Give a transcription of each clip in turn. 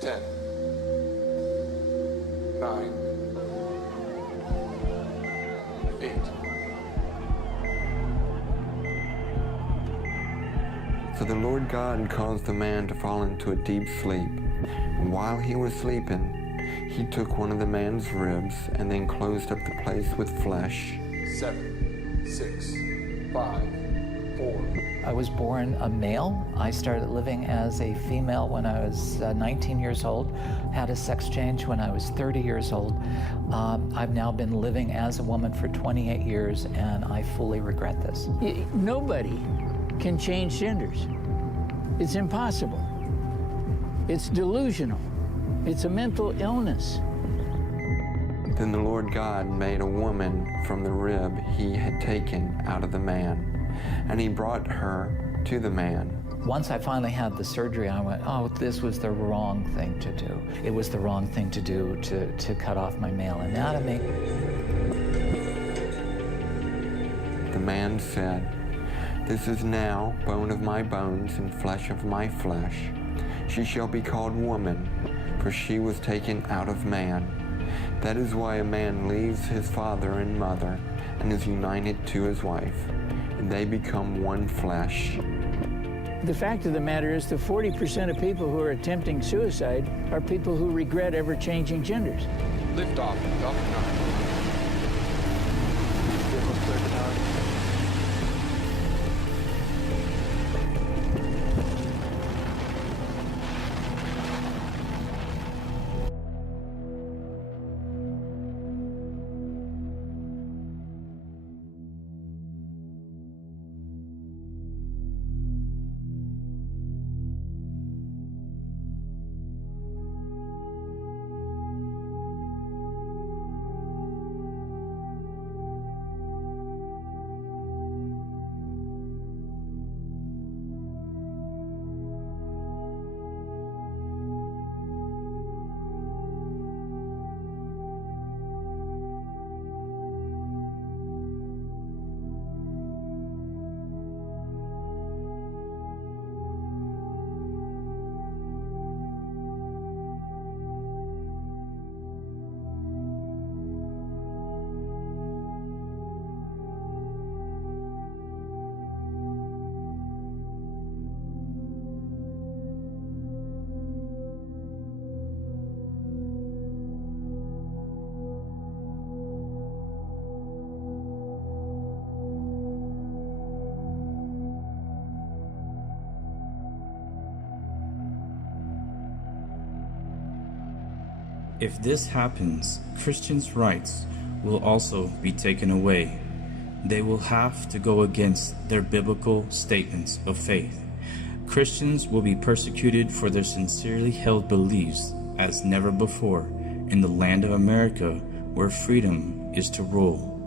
10, 9, 8. So the Lord God caused the man to fall into a deep sleep. And while he was sleeping, he took one of the man's ribs and then closed up the place with flesh. 7, 6, 5, 4. I was born a male. I started living as a female when I was 19 years old, had a sex change when I was 30 years old. I've now been living as a woman for 28 years, and I fully regret this. Nobody can change genders. It's impossible. It's delusional. It's a mental illness. Then the Lord God made a woman from the rib he had taken out of the man, and he brought her to the man. Once I finally had the surgery, I went, oh, this was the wrong thing to do. It was the wrong thing to do to cut off my male anatomy. The man said, "This is now bone of my bones and flesh of my flesh. She shall be called woman, for she was taken out of man. That is why a man leaves his father and mother and is united to his wife, and they become one flesh." The fact of the matter is that 40% of people who are attempting suicide are people who regret ever changing genders. Lift off, Falcon 9. Vehicles clear to tower. If this happens, Christians' rights will also be taken away. They will have to go against their biblical statements of faith. Christians will be persecuted for their sincerely held beliefs as never before in the land of America where freedom is to rule.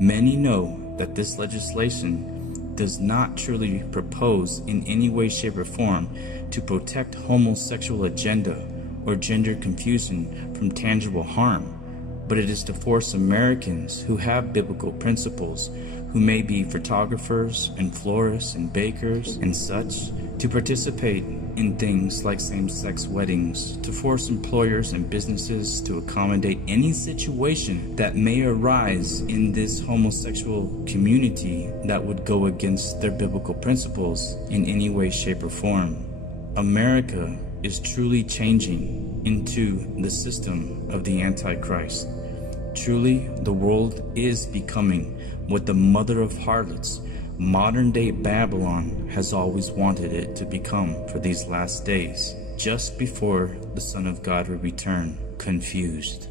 Many know that this legislation does not truly propose in any way, shape, or form to protect homosexual agenda or gender confusion from tangible harm, but it is to force Americans who have biblical principles, who may be photographers and florists and bakers and such, to participate in things like same-sex weddings, to force employers and businesses to accommodate any situation that may arise in this homosexual community that would go against their biblical principles in any way, shape, or form. America is truly changing into the system of the Antichrist. Truly, the world is becoming what the mother of harlots, modern-day Babylon, has always wanted it to become for these last days, just before the Son of God will return, confused.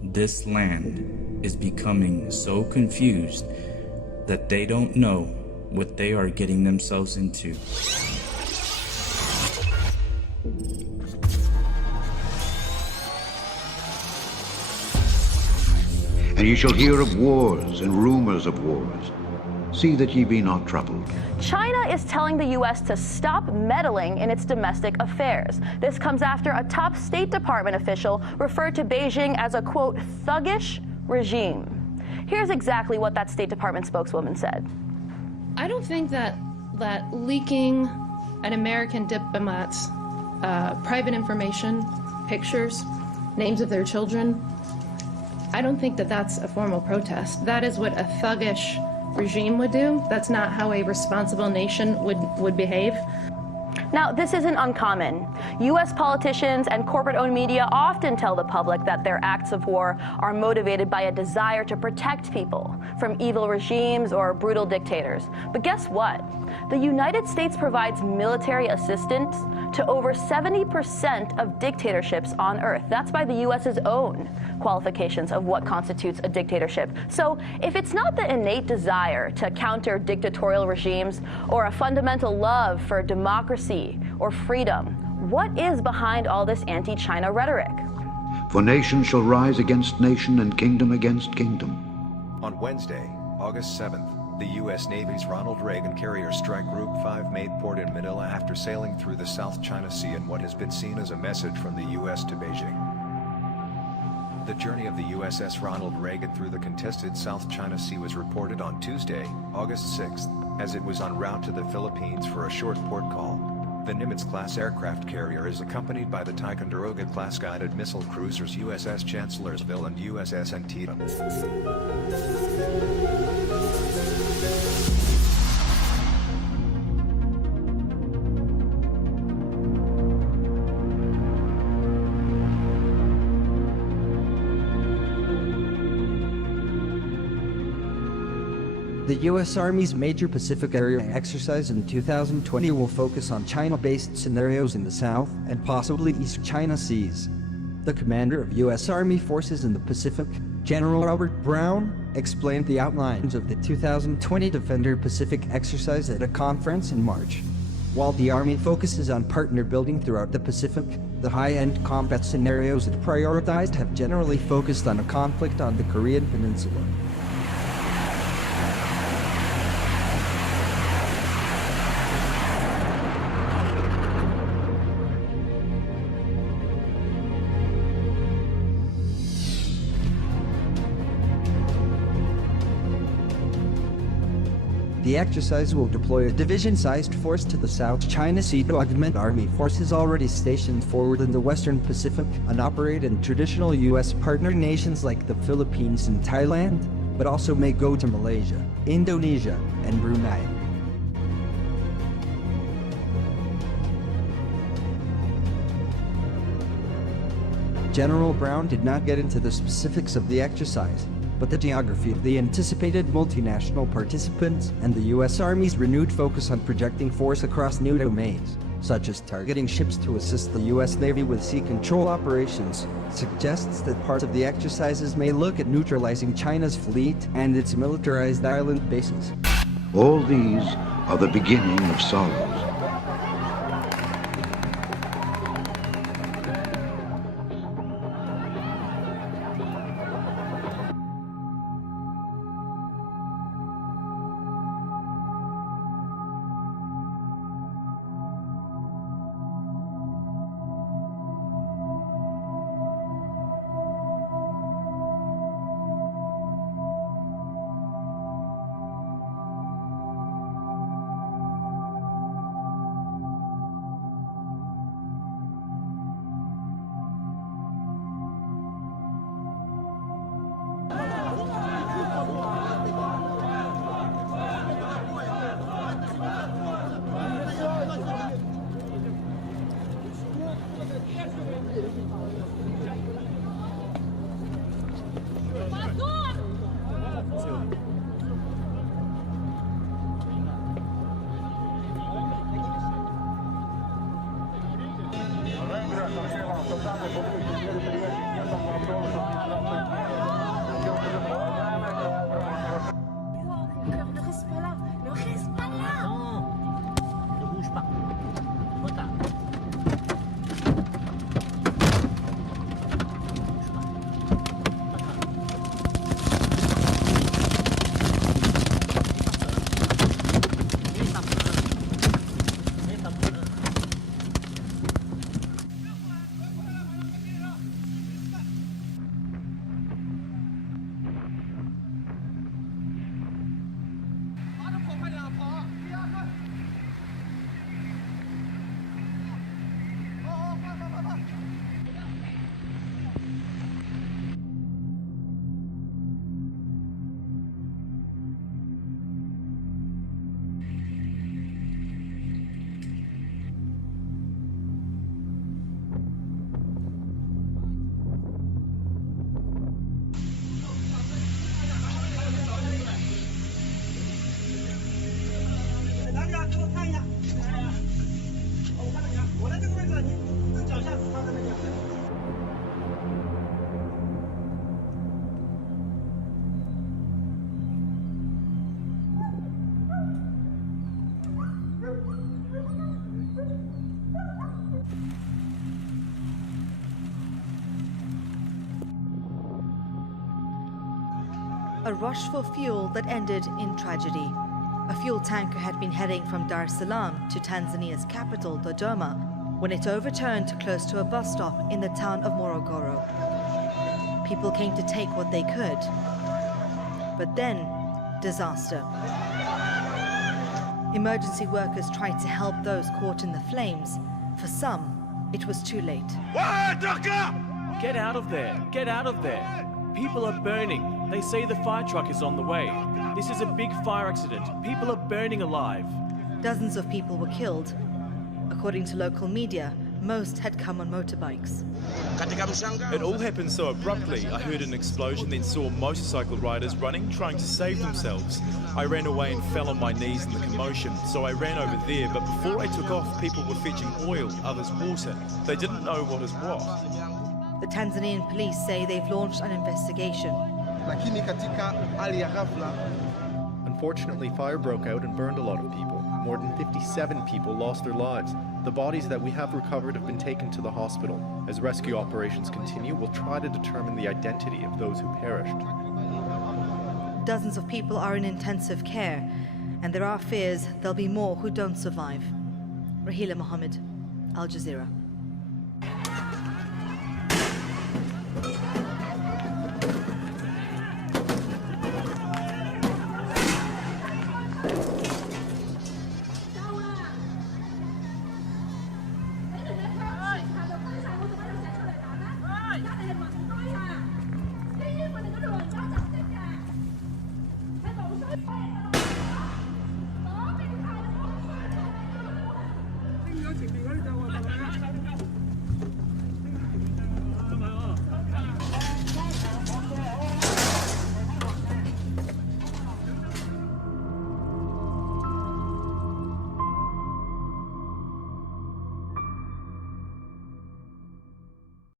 This land is becoming so confused that they don't know what they are getting themselves into. And ye shall hear of wars and rumors of wars. See that ye be not troubled. China is telling the U.S. to stop meddling in its domestic affairs. This comes after a top State Department official referred to Beijing as a, quote, thuggish regime. Here's exactly what that State Department spokeswoman said. I don't think that leaking an American diplomat's private information, pictures, names of their children. I don't think that that's a formal protest. That is what a thuggish regime would do. That's not how a responsible nation would behave. Now, this isn't uncommon. U.S. politicians and corporate-owned media often tell the public that their acts of war are motivated by a desire to protect people from evil regimes or brutal dictators. But guess what? The United States provides military assistance to over 70% of dictatorships on Earth. That's by the U.S.'s own qualifications of what constitutes a dictatorship. So if it's not the innate desire to counter dictatorial regimes or a fundamental love for democracy or freedom, what is behind all this anti-China rhetoric? For nation shall rise against nation and kingdom against kingdom. On Wednesday, August 7th, the U.S. Navy's Ronald Reagan carrier Strike Group 5 made port in Manila after sailing through the South China Sea in what has been seen as a message from the U.S. to Beijing. The journey of the USS Ronald Reagan through the contested South China Sea was reported on Tuesday, August 6th, as it was en route to the Philippines for a short port call. The Nimitz-class aircraft carrier is accompanied by the Ticonderoga-class guided missile cruisers USS Chancellorsville and USS Antietam. The U.S. Army's major Pacific area exercise in 2020 will focus on China-based scenarios in the South and possibly East China Seas. The commander of U.S. Army forces in the Pacific, General Robert Brown, explained the outlines of the 2020 Defender Pacific exercise at a conference in March. While the Army focuses on partner building throughout the Pacific, the high-end combat scenarios it prioritized have generally focused on a conflict on the Korean Peninsula. The exercise will deploy a division-sized force to the South China Sea to augment Army forces already stationed forward in the Western Pacific and operate in traditional U.S. partner nations like the Philippines and Thailand, but also may go to Malaysia, Indonesia, and Brunei. General Brown did not get into the specifics of the exercise, but the geography of the anticipated multinational participants and the U.S. Army's renewed focus on projecting force across new domains, such as targeting ships to assist the U.S. Navy with sea control operations, suggests that part of the exercises may look at neutralizing China's fleet and its militarized island bases. All these are the beginning of sorrows. a rush for fuel that ended in tragedy. A fuel tanker had been heading from Dar es Salaam to Tanzania's capital, Dodoma, when it overturned close to a bus stop in the town of Morogoro. People came to take what they could. But then, disaster. Emergency workers tried to help those caught in the flames. For some, it was too late. Get out of there! Get out of there! People are burning. They say the fire truck is on the way. This is a big fire accident. People are burning alive. Dozens of people were killed. According to local media, most had come on motorbikes. It all happened so abruptly. I heard an explosion, then saw motorcycle riders running, trying to save themselves. I ran away and fell on my knees in the commotion, so I ran over there, but before I took off, people were fetching oil, others water. They didn't know what is what. The Tanzanian police say they've launched an investigation. Unfortunately, fire broke out and burned a lot of people. More than 57 people lost their lives. The bodies that we have recovered have been taken to the hospital. As rescue operations continue, we'll try to determine the identity of those who perished. Dozens of people are in intensive care, and there are fears there'll be more who don't survive. Rahila Mohammed, Al Jazeera.